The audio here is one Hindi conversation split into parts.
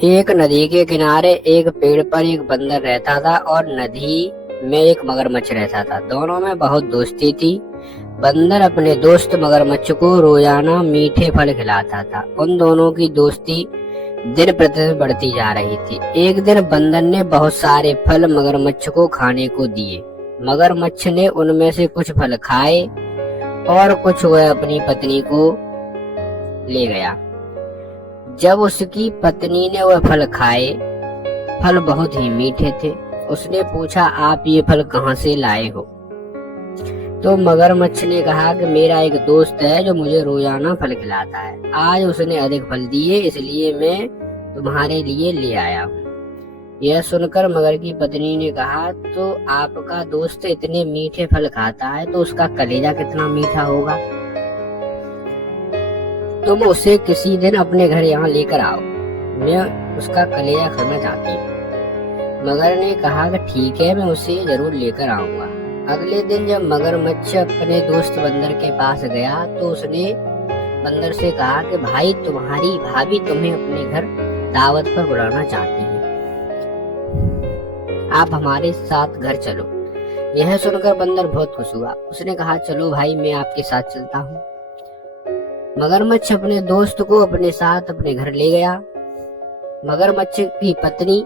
एक नदी के किनारे एक पेड़ पर एक बंदर रहता था और नदी में एक मगरमच्छ रहता था। दोनों में बहुत दोस्ती थी। बंदर अपने दोस्त मगरमच्छ को रोजाना मीठे फल खिलाता था। उन दोनों की दोस्ती दिन प्रतिदिन बढ़ती जा रही थी। एक दिन बंदर ने बहुत सारे फल मगरमच्छ को खाने को दिए। मगरमच्छ ने उनमें से कुछ फल खाए और कुछ वह अपनी पत्नी को ले गया। जब उसकी पत्नी ने वह फल खाए, फल बहुत ही मीठे थे। उसने पूछा, आप ये फल कहाँ से लाए हो? तो मगरमच्छ ने कहा कि मेरा एक दोस्त है जो मुझे रोजाना फल खिलाता है। आज उसने अधिक फल दिए, इसलिए मैं तुम्हारे लिए ले आया हूँ। यह सुनकर मगर की पत्नी ने कहा, तो आपका दोस्त इतने मीठे फल खाता है तो उसका कलेजा कितना मीठा होगा। तुम उसे किसी दिन अपने घर यहाँ लेकर आओ, मैं उसका कलेजा खाना चाहती हूँ। मगर ने कहा कि ठीक है, मैं उसे जरूर लेकर आऊंगा। अगले दिन जब मगरमच्छ अपने दोस्त बंदर के पास गया तो उसने बंदर से कहा कि भाई, तुम्हारी भाभी तुम्हें अपने घर दावत पर बुलाना चाहती है, आप हमारे साथ घर चलो। यह सुनकर बंदर बहुत खुश हुआ। उसने कहा, चलो भाई, मैं आपके साथ चलता हूँ। मगरमच्छ अपने दोस्त को अपने साथ अपने घर ले गया। मगरमच्छ की पत्नी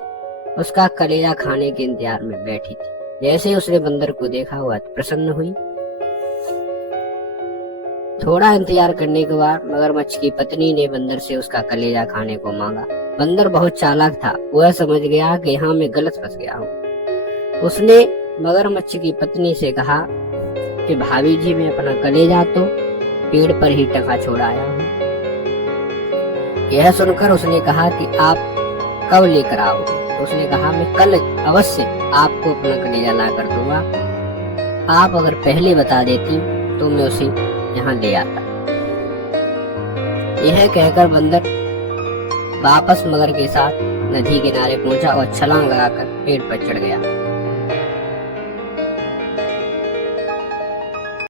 उसका कलेजा खाने के इंतजार में बैठी थी। जैसे उसने बंदर को देखा, वह प्रसन्न हुई। थोड़ा इंतजार करने के बाद मगरमच्छ की पत्नी ने बंदर से उसका कलेजा खाने को मांगा। बंदर बहुत चालाक था, वह समझ गया कि यहाँ मैं गलत फंस गया हूँ। उसने मगरमच्छ की पत्नी से कहा कि भाभी जी, मैं अपना कलेजा तो पेड़ पर ही टका छोड़ाया हूँ। यह सुनकर उसने कहा कि आप कब लेकर आओगे? तो उसने कहा, मैं कल अवश्य आपको अपना कलेजा ला कर दूंगा। आप अगर पहले बता देती तो मैं उसे यहाँ ले आता। यह कहकर बंदर वापस मगर के साथ नदी किनारे पहुंचा और छलांग लगाकर पेड़ पर चढ़ गया।